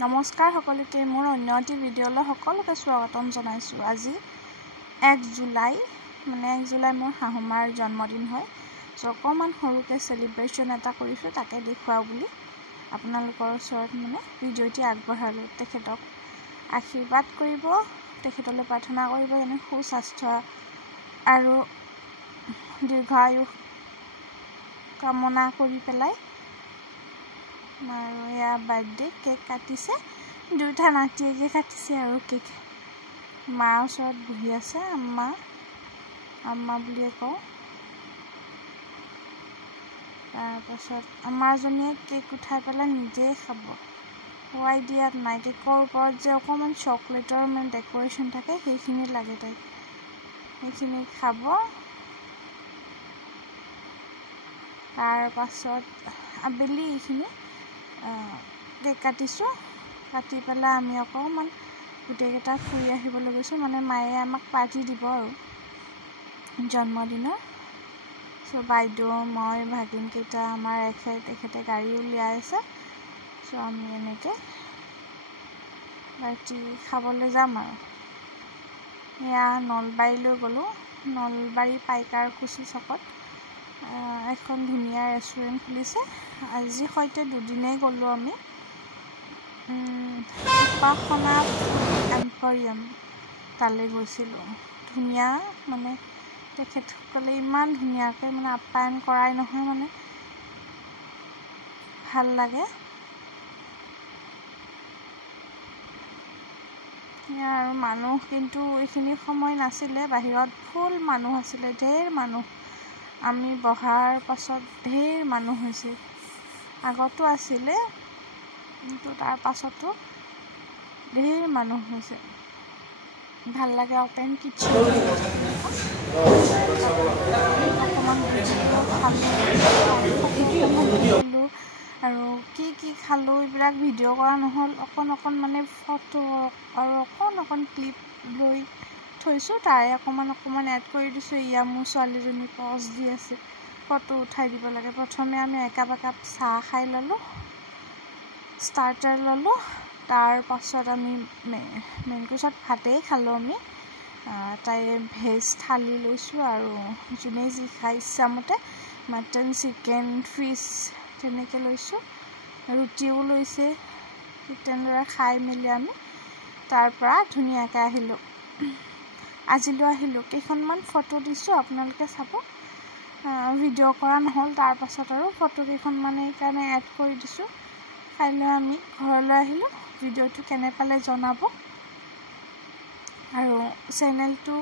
নমস্কাৰ সকলোকে মোৰ অন্য এটি ভিডিঅ'লৈ সকলোকে স্বাগতম জনাইছোঁ। আজি 1 জুলাই মোৰ শাহুমাৰ জন্মদিন হয়। চ' অকণমান সৰুকৈ চেলিব্ৰেশ্যন এটা কৰিছোঁ, তাকে দেখুৱাওঁ বুলি আপোনালোকৰ ওচৰত ভিডিঅ'টি আগবঢ়ালোঁ। তেখেতক আশীৰ্বাদ কৰিব, তেখেতলৈ প্ৰাৰ্থনা কৰিব যেনে সুস্বাস্থ্য আৰু দীৰ্ঘায়ু কামনা কৰি পেলাই। আৰু এয়া বাৰ্থডে কেক কাটিছে, দুটা নাতিয়েকে কাটিছে আৰু কেক মাৰ ওচৰত বহি আছে। আম্মা বুলিয়ে কওঁ। তাৰপাছত আমাৰজনীয়ে কেক উঠাই পেলাই নিজেই খাব, খোৱাই দিয়াত নাই। কেকৰ ওপৰত যে অকণমান চকলেটৰ ডেক'ৰেশ্যন থাকে সেইখিনি লাগে তাইক, সেইখিনি খাব। তাৰপাছত আবেলি এইখিনি কেক কাটিছোঁ, কাটি পেলাই আমি অকণমান গোটেইকেইটা ফুৰি আহিবলৈ গৈছোঁ। মায়ে আমাক পাৰ্টি দিব আৰু জন্মদিনৰ। চ' বাইদেউ, মই, ভাগিনকেইটা আমাৰ তেখেতে গাড়ী উলিয়াই আছে। চ' আমি এনেকৈ পাৰ্টি খাবলৈ যাম আৰু। এয়া নলবাৰীলৈ গ'লোঁ, নলবাৰী পাইকাৰকুছি চকত এখন ধুনীয়া ৰেষ্টুৰেণ্ট খুলিছে। আজি সৈতে দুদিনেই গ'লোঁ আমি। উপাসনা এম্পৰিয়াম তালৈ গৈছিলোঁ। ধুনীয়া, তেখেতসকলে ইমান ধুনীয়াকৈ আপ্যায়ন কৰাই নহয়, ভাল লাগে। আৰু মানুহ কিন্তু এইখিনি সময় নাছিলে, বাহিৰত ফুল মানুহ আছিলে, ঢেৰ মানুহ। আমি বহাৰ পাছত ঢেৰ মানুহ হৈছে, আগতো আছিলে কিন্তু তাৰ পাছতো ঢেৰ মানুহ হৈছে, ভাল লাগে। অপেন কিটচেন অকণমান খালোঁ আৰু কি খালোঁ এইবিলাক ভিডিঅ' কৰা নহ'ল। অকণ ফটো আৰু অকণ ক্লিপ লৈ থৈছোঁ, তাৰে অকণমান এড কৰি দিছোঁ। এয়া মোৰ ছোৱালীজনী পজ দি আছে, ফটো উঠাই দিব লাগে। প্ৰথমে আমি একাপ চাহ খাই ল'লোঁ, ষ্টাৰ্টাৰ ল'লোঁ। তাৰ পাছত আমি মেইন কোৰ্ছত ভাতেই খালোঁ আমি। তাই ভেজ থালি লৈছোঁ আৰু যোনে যি খাই ইচ্ছামতে মাটন, চিকেন, ফিছ তেনেকৈ লৈছোঁ। ৰুটিও লৈছে। ঠিক তেনেদৰে খাই মেলি আমি তাৰপৰা ধুনীয়াকৈ আহিলোঁ। আজিলৈ আহিলোঁ, কেইখনমান ফটো দিছোঁ, আপোনালোকে চাব। ভিডিঅ' কৰা নহ'ল, তাৰপাছত আৰু ফটো কেইখনমান এইকাৰণে এড কৰি দিছোঁ। কাইলৈ আমি ঘৰলৈ আহিলোঁ। ভিডিঅ'টো কেনে পালে জনাব আৰু চেনেলটো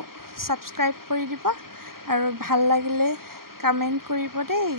ছাবস্ক্ৰাইব কৰি দিব আৰু ভাল লাগিলে কমেণ্ট কৰিব দেই।